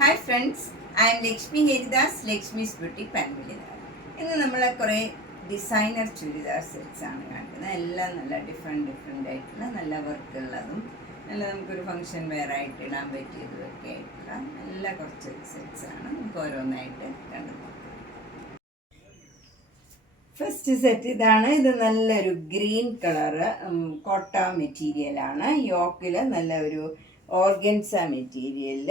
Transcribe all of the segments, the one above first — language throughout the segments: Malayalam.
Hi friends, I am Lakshmi Haridas, Lakshmi's beauty പൻവിളിനാണ്. ഇന്ന് നമ്മൾ കുറേ ഡിസൈനർ ചുരിദാർ സെറ്റ്സ് ആണ് കാണിക്കുന്നത്. എല്ലാം നല്ല ഡിഫറെൻറ്റ് ആയിട്ടുള്ള നല്ല വർക്കുള്ളതും നല്ല നമുക്കൊരു ഫങ്ഷൻ വെയർ ആയിട്ട് ഇടാൻ പറ്റിയതും ഒക്കെ ആയിട്ടുള്ള നല്ല കുറച്ച് സെറ്റ്സ് ആണ്. നമുക്ക് ഓരോന്നായിട്ട് കണ്ടു നോക്കാം. ഫസ്റ്റ് സെറ്റ് ഇതാണ്. ഇത് നല്ലൊരു ഗ്രീൻ കളറ് കോട്ട മെറ്റീരിയലാണ്. യോക്കിൽ നല്ല ഒരു ഓർഗൻസ മെറ്റീരിയലിൽ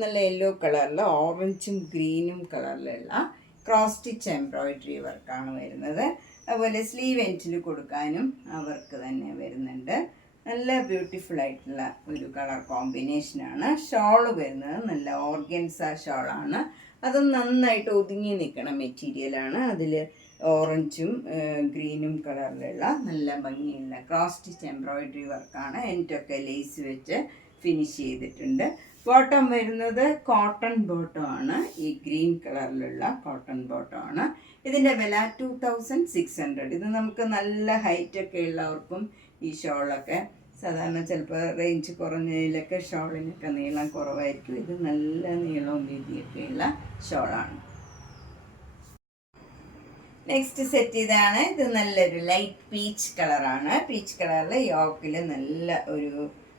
നല്ല യെല്ലോ കളറിൽ ഓറഞ്ചും ഗ്രീനും കളറിലുള്ള ക്രോസ് സ്റ്റിച്ച് എംബ്രോയിഡറി വർക്കാണ് വരുന്നത്. അതുപോലെ സ്ലീവ് എൻഡിൽ കൊടുക്കാനും ആ വർക്ക് തന്നെ വരുന്നുണ്ട്. നല്ല ബ്യൂട്ടിഫുൾ ആയിട്ടുള്ള ഒരു കളർ കോമ്പിനേഷനാണ്. ഷോള് വരുന്നത് നല്ല ഓർഗൻസ ഷോളാണ്. അതും നന്നായിട്ട് ഒതുങ്ങി നിൽക്കണ മെറ്റീരിയലാണ്. അതിൽ ഓറഞ്ചും ഗ്രീനും കളറിലുള്ള നല്ല ഭംഗിയുള്ള ക്രോസ് സ്റ്റിച്ച് എംബ്രോയിഡറി വർക്കാണ്. എൻഡൊക്കെ ലേസ് വെച്ച് ഫിനിഷ് ചെയ്തിട്ടുണ്ട്. ബോട്ടം വരുന്നത് കോട്ടൺ ബോട്ടം ആണ്. ഈ ഗ്രീൻ കളറിലുള്ള കോട്ടൺ ബോട്ടം ആണ്. ഇതിൻ്റെ വില 2600. ഇത് നമുക്ക് നല്ല ഹൈറ്റൊക്കെ ഉള്ളവർക്കും ഈ ഷോളൊക്കെ സാധാരണ ചിലപ്പോൾ റേഞ്ച് കുറഞ്ഞതിലൊക്കെ ഷോളിനൊക്കെ നീളം കുറവായിരിക്കും. ഇത് നല്ല നീളവും വീതിയൊക്കെയുള്ള ഷോളാണ്. നെക്സ്റ്റ് സെറ്റ് ഇതാണ്. ഇത് നല്ലൊരു ലൈറ്റ് പീച്ച് കളറാണ്. പീച്ച് കളറിൽ യോക്കിൽ നല്ല ഒരു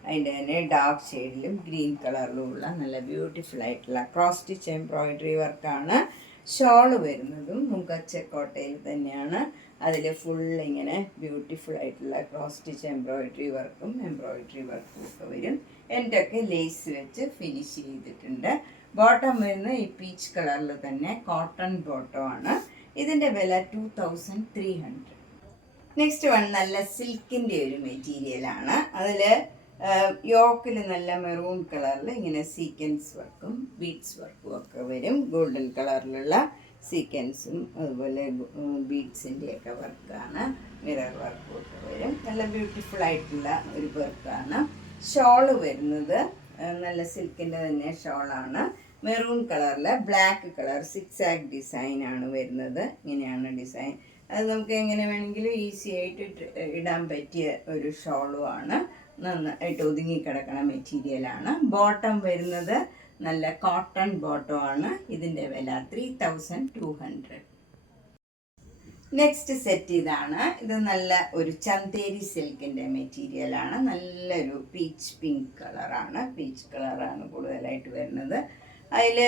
അതിൻ്റെ തന്നെ ഡാർക്ക് ഷെയ്ഡിലും ഗ്രീൻ കളറിലും ഉള്ള നല്ല ബ്യൂട്ടിഫുൾ ആയിട്ടുള്ള ക്രോസ് സ്റ്റിച്ച് എംബ്രോയിഡറി വർക്കാണ്. ഷോള് വരുന്നതും മുഖച്ചക്കോട്ടയിൽ തന്നെയാണ്. അതിൽ ഫുൾ ഇങ്ങനെ ബ്യൂട്ടിഫുൾ ആയിട്ടുള്ള ക്രോസ് സ്റ്റിച്ച് എംബ്രോയിഡറി വർക്കും ഒക്കെ വരും. എൻ്റെയൊക്കെ ലേസ് വെച്ച് ഫിനിഷ് ചെയ്തിട്ടുണ്ട്. ബോട്ടം വരുന്ന ഈ പീച്ച് കളറിൽ തന്നെ കോട്ടൺ ബോട്ടം ആണ്. ഇതിൻ്റെ വില 2300. നെക്സ്റ്റ് വൺ നല്ല സിൽക്കിൻ്റെ ഒരു മെറ്റീരിയലാണ്. അതിൽ യോക്കിൽ നല്ല മെറൂൺ കളറിൽ ഇങ്ങനെ സീക്വൻസ് വർക്കും ബീഡ്സ് വർക്കും ഒക്കെ വരും. ഗോൾഡൻ കളറിലുള്ള സീക്വൻസും അതുപോലെ ബീഡ്സിൻ്റെയൊക്കെ വർക്കാണ്. മിറർ വർക്കും ഒക്കെ വരും. നല്ല ബ്യൂട്ടിഫുൾ ആയിട്ടുള്ള ഒരു വർക്കാണ്. ഷോള് വരുന്നത് നല്ല സിൽക്കിൻ്റെ തന്നെ ഷോളാണ്. മെറൂൺ കളറിൽ ബ്ലാക്ക് കളർ സിക്സാഗ് ഡിസൈനാണ് വരുന്നത്. ഇങ്ങനെയാണ് ഡിസൈൻ. അത് നമുക്ക് എങ്ങനെ വേണമെങ്കിലും ഈസി ആയിട്ട് ഇടാൻ പറ്റിയ ഒരു ഷോളുമാണ്. നന്നായിട്ട് ഒതുങ്ങിക്കിടക്കണ മെറ്റീരിയലാണ്. ബോട്ടം വരുന്നത് നല്ല കോട്ടൺ ബോട്ടം ആണ്. ഇതിൻ്റെ വില 3200. നെക്സ്റ്റ് സെറ്റ് ഇതാണ്. ഇത് നല്ല ഒരു ചന്തേരി സിൽക്കിൻ്റെ മെറ്റീരിയലാണ്. നല്ലൊരു പീച്ച് പിങ്ക് കളറാണ്. പീച്ച് കളറാണ് കൂടുതലായിട്ട് വരുന്നത്. അതിൽ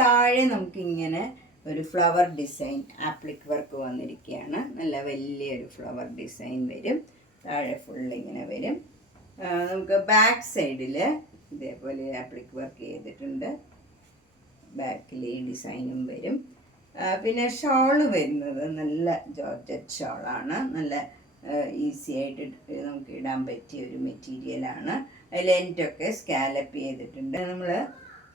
താഴെ നമുക്കിങ്ങനെ ഒരു ഫ്ലവർ ഡിസൈൻ ആപ്ലിക് വർക്ക് വന്നിരിക്കുകയാണ്. നല്ല വലിയൊരു ഫ്ലവർ ഡിസൈൻ വരും. താഴെ ഫുള്ളിങ്ങനെ വരും. നമുക്ക് ബാക്ക് സൈഡിൽ ഇതേപോലെ ആപ്ലിക് വർക്ക് ചെയ്തിട്ടുണ്ട്. ബാക്കിൽ ഈ ഡിസൈനും വരും. പിന്നെ ഷോള് വരുന്നത് നല്ല ജോർജറ്റ് ഷോളാണ്. നല്ല ഈസി ആയിട്ട് നമുക്ക് ഇടാൻ പറ്റിയ ഒരു മെറ്റീരിയലാണ്. അതിൽ എൻഡൊക്കെ സ്കാലപ്പ് ചെയ്തിട്ടുണ്ട്. നമ്മൾ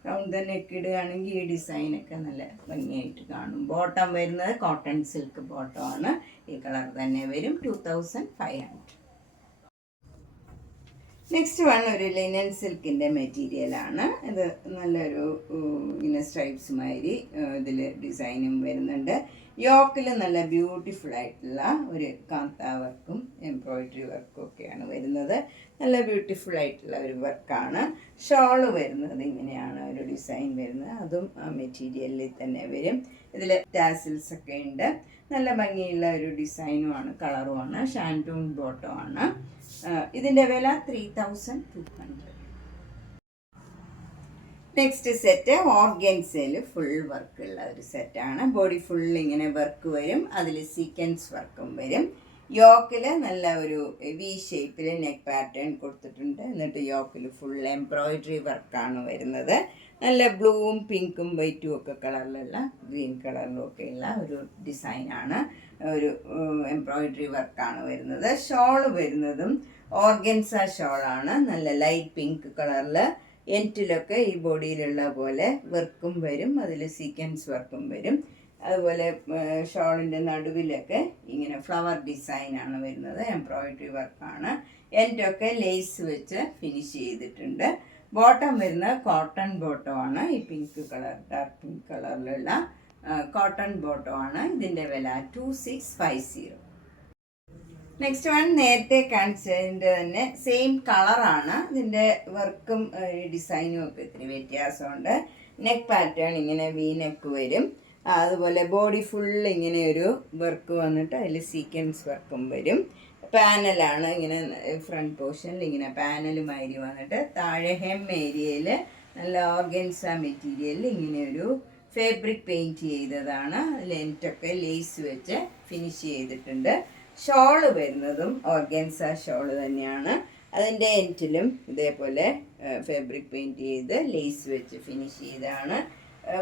റൗണ്ട് തന്നെ ഒക്കെ ഇടുകയാണെങ്കിൽ ഈ ഡിസൈനൊക്കെ നല്ല ഭംഗിയായിട്ട് കാണും. ബോട്ടം വരുന്നത് കോട്ടൺ സിൽക്ക് ബോട്ടമാണ്. ഈ കളർ തന്നെ വരും. 2500. നെക്സ്റ്റ് വൺ ഒരു ലിനൻ സിൽക്കിൻ്റെ മെറ്റീരിയലാണ്. ഇത് നല്ലൊരു ഇങ്ങനെ സ്ട്രൈപ്സ് മാതിരി ഇതിൽ ഡിസൈനും വരുന്നുണ്ട്. യോക്കിൽ നല്ല ബ്യൂട്ടിഫുൾ ആയിട്ടുള്ള ഒരു കാന്ത വർക്കും എംബ്രോയിഡറി വർക്കും ഒക്കെയാണ് വരുന്നത്. നല്ല ബ്യൂട്ടിഫുൾ ആയിട്ടുള്ള ഒരു വർക്കാണ്. ഷോള് വരുന്നത് ഇങ്ങനെയാണ് ഒരു ഡിസൈൻ വരുന്നത്. അതും ആ മെറ്റീരിയലിൽ തന്നെ വരും. ഇതിൽ ടാസിൽസ് ഒക്കെ ഉണ്ട്. നല്ല ഭംഗിയുള്ള ഒരു ഡിസൈനുമാണ്, കളറുമാണ്. ഷാൻറ്റൂൺ ബോട്ടമാണ്. ഇതിൻ്റെ വില 3200. നെക്സ്റ്റ് സെറ്റ് ഓർഗൻസയിൽ ഫുൾ വർക്കുള്ള ഒരു സെറ്റാണ്. ബോഡി ഫുൾ ഇങ്ങനെ വർക്ക് വരും. അതിൽ സീക്വൻസ് വർക്കും വരും. യോക്കിൽ നല്ല ഒരു വി ഷേപ്പിൽ നെക്ക് പാറ്റേൺ കൊടുത്തിട്ടുണ്ട്. എന്നിട്ട് യോക്കിൽ ഫുൾ എംബ്രോയിഡറി വർക്കാണ് വരുന്നത്. നല്ല ബ്ലൂവും പിങ്കും വൈറ്റും ഒക്കെ കളറിലുള്ള ഗ്രീൻ കളറിലും ഒക്കെയുള്ള ഒരു ഡിസൈനാണ്. ഒരു എംബ്രോയിഡറി വർക്കാണ് വരുന്നത്. ഷോള് വരുന്നതും ഓർഗൻസ ഷോളാണ്. നല്ല ലൈറ്റ് പിങ്ക് കളറിൽ എൻറ്റിലൊക്കെ ഈ ബോഡിയിലുള്ള പോലെ വർക്കും വരും. അതിൽ സീക്വൻസ് വർക്കും വരും. അതുപോലെ ഷോളിൻ്റെ നടുവിലൊക്കെ ഇങ്ങനെ ഫ്ലവർ ഡിസൈനാണ് വരുന്നത്. എംബ്രോയിഡറി വർക്കാണ്. എൻഡൊക്കെ ലേസ് വെച്ച് ഫിനിഷ് ചെയ്തിട്ടുണ്ട്. ബോട്ടം വരുന്ന കോട്ടൺ ബോട്ടമാണ്. ഈ പിങ്ക് കളർ ഡാർക്ക് പിങ്ക് കളറിലുള്ള കോട്ടൺ ബോട്ടമാണ്. ഇതിൻ്റെ വില 2650. നെക്സ്റ്റ് വൺ നേരത്തെ കാണിച്ചതിൻ്റെ തന്നെ സെയിം കളറാണ്. ഇതിൻ്റെ വർക്കും ഡിസൈനും ഒക്കെ ഇത്തിരി വ്യത്യാസമുണ്ട്. നെക്ക് പാറ്റേൺ ഇങ്ങനെ വി നെക്ക് വരും. അതുപോലെ ബോഡി ഫുൾ ഇങ്ങനെ ഒരു വർക്ക് വന്നിട്ട് അതിൽ സീക്വൻസ് വർക്കും വരും. പാനലാണ് ഇങ്ങനെ ഫ്രണ്ട് പോർഷനിൽ ഇങ്ങനെ പാനലുമാതിരി വന്നിട്ട് താഴെ ഹെം ഏരിയയിൽ നല്ല ഓർഗൻസ മെറ്റീരിയലിൽ ഇങ്ങനെ ഒരു ഫാബ്രിക് പെയിൻറ്റ് ചെയ്തതാണ്. ലെൻറ്റൊക്കെ ലേസ് വെച്ച് ഫിനിഷ് ചെയ്തിട്ടുണ്ട്. ഷോള് വരുന്നതും ഓർഗൻസ ഷോള് തന്നെയാണ്. അതിൻ്റെ എൻറ്റിലും ഇതേപോലെ ഫാബ്രിക് പെയിൻറ്റ് ചെയ്ത് ലേസ് വെച്ച് ഫിനിഷ് ചെയ്താണ്.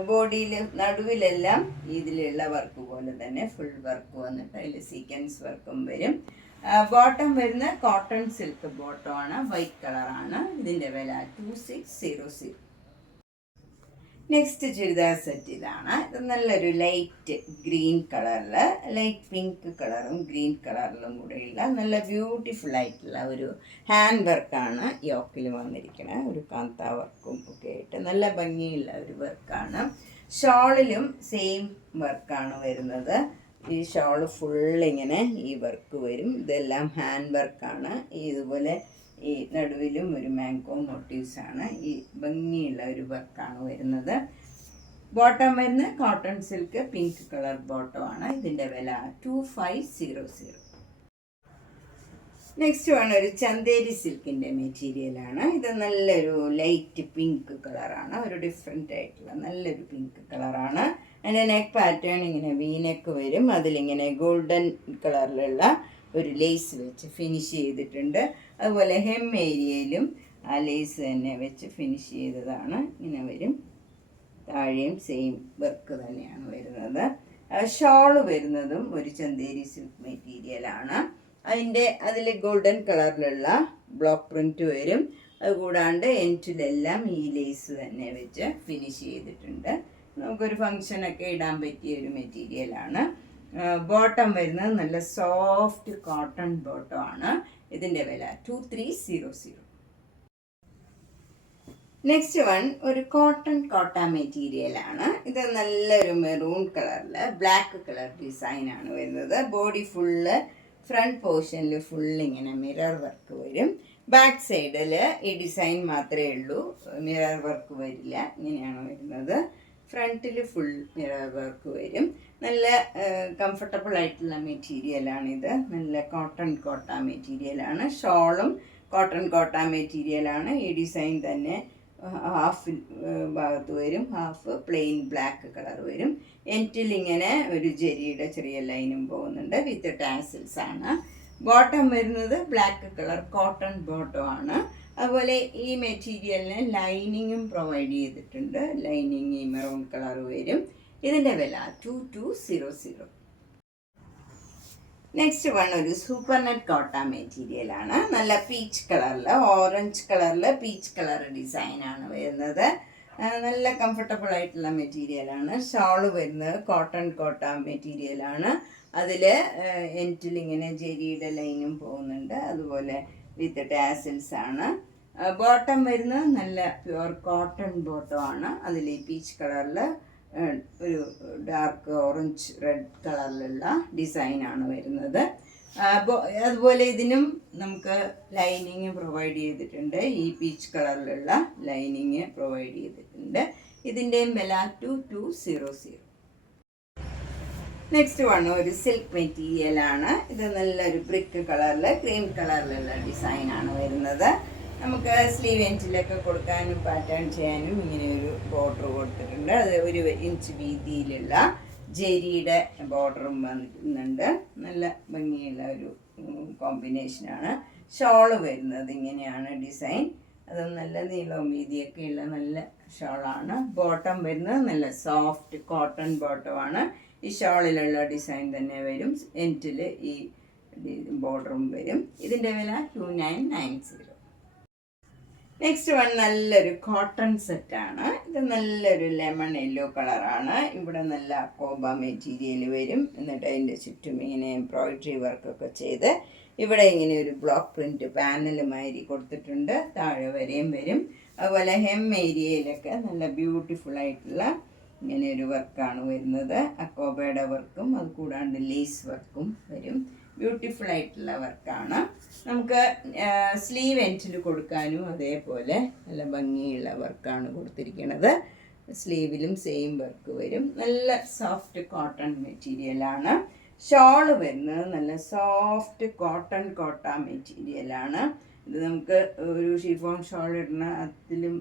ബോഡിയിൽ നടുവിലെല്ലാം ഇതിലുള്ള വർക്ക് പോലെ തന്നെ ഫുൾ വർക്ക് വന്നിട്ട് അതിൽ സീക്വൻസ് വർക്കും വരും. ബോട്ടം വരുന്ന കോട്ടൺ സിൽക്ക് ബോട്ടമാണ്, വൈറ്റ് കളറാണ്. ഇതിൻ്റെ വില 2600. നെക്സ്റ്റ് ചുരിദാർ സെറ്റ് ഇതാണ്. ഇത് നല്ലൊരു ലൈറ്റ് ഗ്രീൻ കളറിൽ, ലൈറ്റ് പിങ്ക് കളറും ഗ്രീൻ കളറിലും കൂടെയുള്ള നല്ല ബ്യൂട്ടിഫുൾ ആയിട്ടുള്ള ഒരു ഹാൻഡ് വർക്കാണ് യോക്കിൽ വന്നിരിക്കുന്നത്. ഒരു കാന്ത വർക്കും ഒക്കെ ആയിട്ട് നല്ല ഭംഗിയുള്ള ഒരു വർക്കാണ്. ഷോളിലും സെയിം വർക്കാണ് വരുന്നത്. ഈ ഷോള് ഫുള്ളിങ്ങനെ ഈ വർക്ക് വരും. ഇതെല്ലാം ഹാൻഡ് വർക്കാണ്. ഇതുപോലെ ഈ നടുവിലും ഒരു മാംഗോ മോട്ടീവ്സാണ്. ഈ ഭംഗിയുള്ള ഒരു വർക്കാണ് വരുന്നത്. ബോട്ടം വരുന്ന കോട്ടൺ സിൽക്ക് പിങ്ക് കളർ ബോട്ടമാണ്. ഇതിൻ്റെ വില 2500. നെക്സ്റ്റ് ആണ് ഒരു ചന്തേരി സിൽക്കിൻ്റെ മെറ്റീരിയലാണ്. ഇത് നല്ലൊരു ലൈറ്റ് പിങ്ക് കളറാണ്. ഒരു ഡിഫറെൻ്റ് ആയിട്ടുള്ള നല്ലൊരു പിങ്ക് കളറാണ്. അതിൻ്റെ നെക്ക് പാറ്റേൺ ഇങ്ങനെ വി നെക്ക് വരും. അതിലിങ്ങനെ ഗോൾഡൻ കളറിലുള്ള ഒരു ലേസ് വെച്ച് ഫിനിഷ് ചെയ്തിട്ടുണ്ട്. അതുപോലെ ഹെം ഏരിയയിലും ആ ലേസ് തന്നെ വെച്ച് ഫിനിഷ് ചെയ്തതാണ്. ഇങ്ങനെ വരും. താഴെയും സെയിം വർക്ക് തന്നെയാണ് വരുന്നത്. ഷോള് വരുന്നതും ഒരു ചന്തേരി സിൽക്ക് മെറ്റീരിയലാണ്. അതിൽ ഗോൾഡൻ കളറിലുള്ള ബ്ലോക്ക് പ്രിൻറ്റ് വരും. അതുകൂടാണ്ട് എൻറ്റിലെല്ലാം ഈ ലേസ് തന്നെ വെച്ച് ഫിനിഷ് ചെയ്തിട്ടുണ്ട്. നമുക്കൊരു ഫങ്ഷനൊക്കെ ഇടാൻ പറ്റിയ ഒരു മെറ്റീരിയലാണ്. ബോട്ടം വരുന്നത് നല്ല സോഫ്റ്റ് കോട്ടൺ ബോട്ടമാണ്. ഇതിൻ്റെ വില 2300. നെക്സ്റ്റ് വൺ ഒരു കോട്ട മെറ്റീരിയലാണ്. ഇത് നല്ലൊരു മെറൂൺ കളറിൽ ബ്ലാക്ക് കളർ ഡിസൈനാണ് വരുന്നത്. ബോഡി ഫുള്ള് ഫ്രണ്ട് പോർഷനിൽ ഫുള്ളിങ്ങനെ മിറർ വർക്ക് വരും. ബാക്ക് സൈഡിൽ ഈ ഡിസൈൻ മാത്രമേ ഉള്ളൂ, മിറർ വർക്ക് വരില്ല. ഇങ്ങനെയാണ് വരുന്നത്. ഫ്രണ്ടിൽ ഫുൾ മിറർ വർക്ക് വരും. നല്ല കംഫർട്ടബിൾ ആയിട്ടുള്ള മെറ്റീരിയലാണിത്. നല്ല കോട്ട മെറ്റീരിയലാണ്. ഷോളും കോട്ട മെറ്റീരിയലാണ്. ഈ ഡിസൈൻ തന്നെ ഹാഫ് ഭാഗത്ത് വരും, ഹാഫ് പ്ലെയിൻ ബ്ലാക്ക് കളർ വരും. എൻറ്റിൽ ഇങ്ങനെ ഒരു ജെരിയുടെ ചെറിയ ലൈനും പോകുന്നുണ്ട്. വിത്ത് ടാസിൽസ് ആണ്. ബോട്ടം വരുന്നത് ബ്ലാക്ക് കളർ കോട്ടൺ ബോട്ടം ആണ്. അതുപോലെ ഈ മെറ്റീരിയലിന് ലൈനിങ്ങും പ്രൊവൈഡ് ചെയ്തിട്ടുണ്ട്. ലൈനിങ് ഈ മെറൂൺ കളർ വരും. ഇതിൻ്റെ വില 2200. നെക്സ്റ്റ് വൺ ഒരു സൂപ്പർ നെറ്റ് കോട്ട മെറ്റീരിയലാണ്. നല്ല പീച്ച് കളറിൽ, ഓറഞ്ച് കളറിൽ പീച്ച് കളർ ഡിസൈനാണ് വരുന്നത്. നല്ല കംഫർട്ടബിൾ ആയിട്ടുള്ള മെറ്റീരിയലാണ്. ഷോള് വരുന്നത് കോട്ട മെറ്റീരിയലാണ്. അതിൽ എൻറ്റിൽ ഇങ്ങനെ ജെരിയുടെ ലൈനും പോകുന്നുണ്ട്. അതുപോലെ വിത്ത് ടാസിൽസ് ആണ്. ബോട്ടം വരുന്നത് നല്ല പ്യുവർ കോട്ടൺ ബോട്ടമാണ്. അതിൽ ഈ പീച്ച് കളറിൽ ഒരു ഡാർക്ക് ഓറഞ്ച് റെഡ് കളറിലുള്ള ഡിസൈനാണ് വരുന്നത്. അതുപോലെ ഇതിനും നമുക്ക് ലൈനിങ് പ്രൊവൈഡ് ചെയ്തിട്ടുണ്ട്. ഈ പീച്ച് കളറിലുള്ള ലൈനിങ് പ്രൊവൈഡ് ചെയ്തിട്ടുണ്ട്. ഇതിൻ്റെയും വില 2200. നെക്സ്റ്റ് വൺ ഒരു സിൽക്ക് മെറ്റീരിയലാണ്. ഇത് നല്ലൊരു ബ്രിക്ക് കളറിൽ ക്രീം കളറിലുള്ള ഡിസൈനാണ് വരുന്നത്. നമുക്ക് സ്ലീവ് എൻറ്റിലൊക്കെ കൊടുക്കാനും പാറ്റേൺ ചെയ്യാനും ഇങ്ങനെ ഒരു ബോർഡർ കൊടുത്തിട്ടുണ്ട്. അത് 1 ഇഞ്ച് വീതിയിലുള്ള ജെരിയുടെ ബോർഡറും വന്നിട്ടുണ്ട്. നല്ല ഭംഗിയുള്ള ഒരു കോമ്പിനേഷനാണ്. ഷോള് വരുന്നത് ഇങ്ങനെയാണ് ഡിസൈൻ. അത് നല്ല നീളവും വീതിയൊക്കെ ഉള്ള നല്ല ഷോളാണ്. ബോട്ടം വരുന്നത് നല്ല സോഫ്റ്റ് കോട്ടൺ ബോട്ടമാണ്. ഈ ഷോളിലുള്ള ഡിസൈൻ തന്നെ വരും. എൻറ്റിൽ ഈ ബോർഡറും വരും. ഇതിൻ്റെ വില 2990. നെക്സ്റ്റ് വൺ നല്ലൊരു കോട്ടൺ സെറ്റാണ്. ഇത് നല്ലൊരു ലെമൺ യെല്ലോ കളറാണ്. ഇവിടെ നല്ല അക്കോബ മെറ്റീരിയൽ വരും. എന്നിട്ട് അതിൻ്റെ ചുറ്റും ഇങ്ങനെ എംബ്രോയിഡറി വർക്കൊക്കെ ചെയ്ത് ഇവിടെ ഇങ്ങനെ ഒരു ബ്ലോക്ക് പ്രിൻറ്റ് പാനലുമാതിരി കൊടുത്തിട്ടുണ്ട്. താഴെ വരെയും വരും. അതുപോലെ ഹെം ഏരിയയിലൊക്കെ നല്ല ബ്യൂട്ടിഫുൾ ആയിട്ടുള്ള ഇങ്ങനെ ഒരു വർക്കാണ് വരുന്നത്. അക്കോബയുടെ വർക്കും അത് കൂടാണ്ട് ലേസ് വർക്കും വരും. ബ്യൂട്ടിഫുൾ ആയിട്ടുള്ള വർക്കാണ്. നമുക്ക് സ്ലീവ് എൻഡിൽ കൊടുക്കാനും അതേപോലെ നല്ല ഭംഗിയുള്ള വർക്കാണ് കൊടുത്തിരിക്കുന്നത്. സ്ലീവിലും സെയിം വർക്ക് വരും. നല്ല സോഫ്റ്റ് കോട്ടൺ മെറ്റീരിയലാണ്. ഷോള് വരുന്നത് നല്ല സോഫ്റ്റ് കോട്ട മെറ്റീരിയലാണ്. ഇത് നമുക്ക് ഒരു ഷിഫോൺ ഷോൾ ഇടുന്ന അതിലും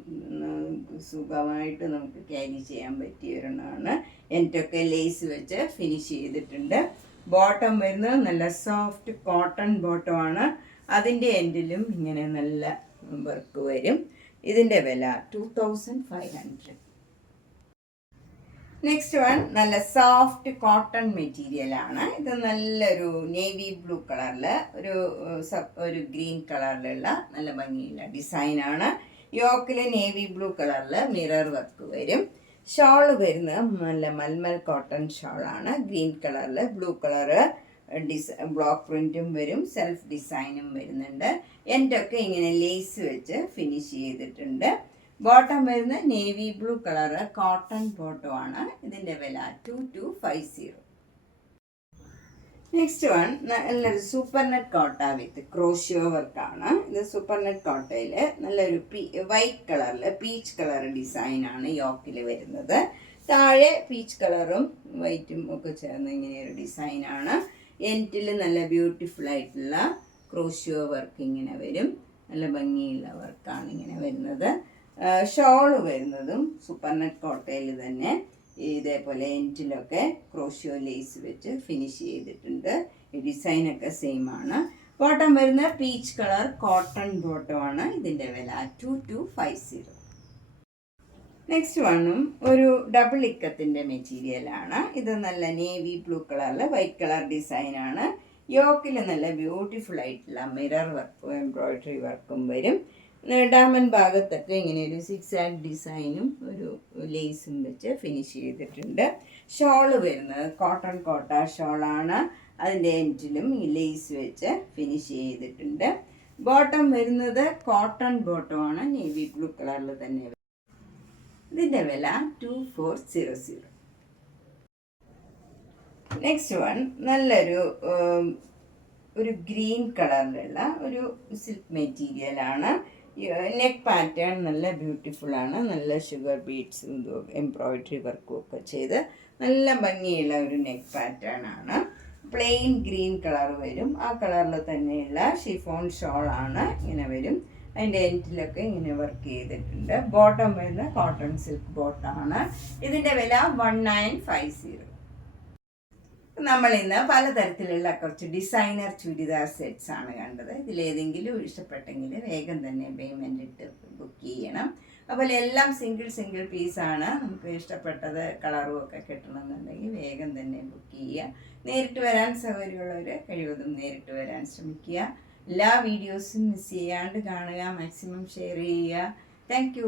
സുഖമായിട്ട് നമുക്ക് ക്യാരി ചെയ്യാൻ പറ്റിയ ഒരെണ്ണമാണ്. എൻറ്റൊക്കെ ലേസ് വെച്ച് ഫിനിഷ് ചെയ്തിട്ടുണ്ട്. ബോട്ടം വരുന്നത് നല്ല സോഫ്റ്റ് കോട്ടൺ ബോട്ടമാണ്. അതിൻ്റെ എൻഡിലും ഇങ്ങനെ നല്ല വർക്ക് വരും. ഇതിൻ്റെ വില 2500. നെക്സ്റ്റ് വൺ നല്ല സോഫ്റ്റ് കോട്ടൺ മെറ്റീരിയലാണ്. ഇത് നല്ലൊരു നേവി ബ്ലൂ കളറിൽ ഒരു ഗ്രീൻ കളറിലുള്ള നല്ല ഭംഗിയുള്ള ഡിസൈനാണ്. യോക്കിൽ നേവി ബ്ലൂ കളറിൽ മിറർ വർക്ക് വരും. ഷോൾ വരുന്നത് നല്ല മൽമൽ കോട്ടൺ ഷോളാണ്. ഗ്രീൻ കളറിൽ ബ്ലൂ കളറ് ബ്ലോക്ക് പ്രിൻറ്റും വരും, സെൽഫ് ഡിസൈനും വരുന്നുണ്ട്. എൻഡൊക്കെ ഇങ്ങനെ ലേസ് വെച്ച് ഫിനിഷ് ചെയ്തിട്ടുണ്ട്. ബോട്ടം വരുന്ന നേവി ബ്ലൂ കളറ് കോട്ടൺ ബോട്ടമാണ്. ഇതിൻ്റെ വില 2250. നെക്സ്റ്റ് വൺ നല്ലൊരു സൂപ്പർ നെറ്റ് കോട്ട വിത്ത് ക്രോഷ്യോ വർക്കാണ്. ഇത് സൂപ്പർ നെറ്റ് കോട്ടയിൽ നല്ലൊരു വൈറ്റ് കളറിൽ പീച്ച് കളർ ഡിസൈനാണ് യോക്കിൽ വരുന്നത്. താഴെ പീച്ച് കളറും വൈറ്റും ഒക്കെ ചേർന്ന് ഇങ്ങനെയൊരു ഡിസൈനാണ്. എൻഡിൽ നല്ല ബ്യൂട്ടിഫുൾ ആയിട്ടുള്ള ക്രോഷ്യോ വർക്ക് ഇങ്ങനെ വരും. നല്ല ഭംഗിയുള്ള വർക്കാണ് ഇങ്ങനെ വരുന്നത്. ഷോള് വരുന്നതും സൂപ്പർ നെറ്റ് കോട്ടയിൽ തന്നെ ഇതേപോലെ എൻഡിലൊക്കെ ക്രോഷ്യോ ലേസ് വെച്ച് ഫിനിഷ് ചെയ്തിട്ടുണ്ട്. ഈ ഡിസൈനൊക്കെ സെയിം ആണ്. ബോട്ടം വരുന്ന പീച്ച് കളർ കോട്ടൺ ബോട്ടമാണ്. ഇതിൻ്റെ വില 2250. നെക്സ്റ്റ് വണ്ണും ഒരു ഡബിൾ ഇക്കത്തിൻ്റെ മെറ്റീരിയലാണ്. ഇത് നല്ല നേവി ബ്ലൂ കളറിൽ വൈറ്റ് കളർ ഡിസൈനാണ്. യോക്കിൽ നല്ല ബ്യൂട്ടിഫുൾ ആയിട്ടുള്ള മിറർ വർക്കും എംബ്രോയ്ഡറി വർക്കും വരും. ഡാമൻ ഭാഗത്തൊക്കെ ഇങ്ങനെ ഒരു സിക്സാഗ് ഡിസൈനും ഒരു ലേസും വെച്ച് ഫിനിഷ് ചെയ്തിട്ടുണ്ട്. ഷോള് വരുന്നത് കോട്ട ഷോളാണ്. അതിൻ്റെ എൻഡിലും ഈ ലേസ് വെച്ച് ഫിനിഷ് ചെയ്തിട്ടുണ്ട്. ബോട്ടം വരുന്നത് കോട്ടൺ ബോട്ടമാണ്. നേവി ബ്ലൂ കളറിൽ തന്നെ. ഇതിൻ്റെ വില 2400. നെക്സ്റ്റ് വൺ നല്ലൊരു ഗ്രീൻ കളറിലുള്ള ഒരു സിൽക്ക് മെറ്റീരിയലാണ്. നെക്ക് പാറ്റേൺ നല്ല ബ്യൂട്ടിഫുള്ളാണ്. നല്ല ഷുഗർ ബീഡ്സും എംബ്രോയ്ഡറി വർക്കും ഒക്കെ ചെയ്ത് നല്ല ഭംഗിയുള്ള ഒരു നെക്ക് പാറ്റേൺ ആണ്. പ്ലെയിൻ ഗ്രീൻ കളർ വരും. ആ കളറിൽ തന്നെയുള്ള ഷിഫോൺ ഷോളാണ് ഇങ്ങനെ വരും. അതിൻ്റെ എൻഡിലൊക്കെ ഇങ്ങനെ വർക്ക് ചെയ്തിട്ടുണ്ട്. ബോട്ടം വരുന്ന കോട്ടൺ സിൽക്ക് ബോട്ടമാണ്. ഇതിൻ്റെ വില 1950. നമ്മൾ ഇന്ന് പലതരത്തിലുള്ള കുറച്ച് ഡിസൈനർ ചുരിദാർ സെറ്റ്സ് ആണ് കണ്ടത്. ഇതിലേതെങ്കിലും ഇഷ്ടപ്പെട്ടെങ്കിൽ വേഗം തന്നെ പേയ്മെൻ്റ് ഇട്ട് ബുക്ക് ചെയ്യണം. അതുപോലെ എല്ലാം സിംഗിൾ പീസാണ്. നമുക്ക് ഇഷ്ടപ്പെട്ടത് കളറും ഒക്കെ കിട്ടണമെന്നുണ്ടെങ്കിൽ വേഗം തന്നെ ബുക്ക് ചെയ്യുക. നേരിട്ട് വരാൻ സൗകര്യമുള്ളവർ കഴിവതും നേരിട്ട് വരാൻ ശ്രമിക്കുക. എല്ലാ വീഡിയോസും മിസ് ചെയ്യാണ്ട് കാണുക. മാക്സിമം ഷെയർ ചെയ്യുക. താങ്ക്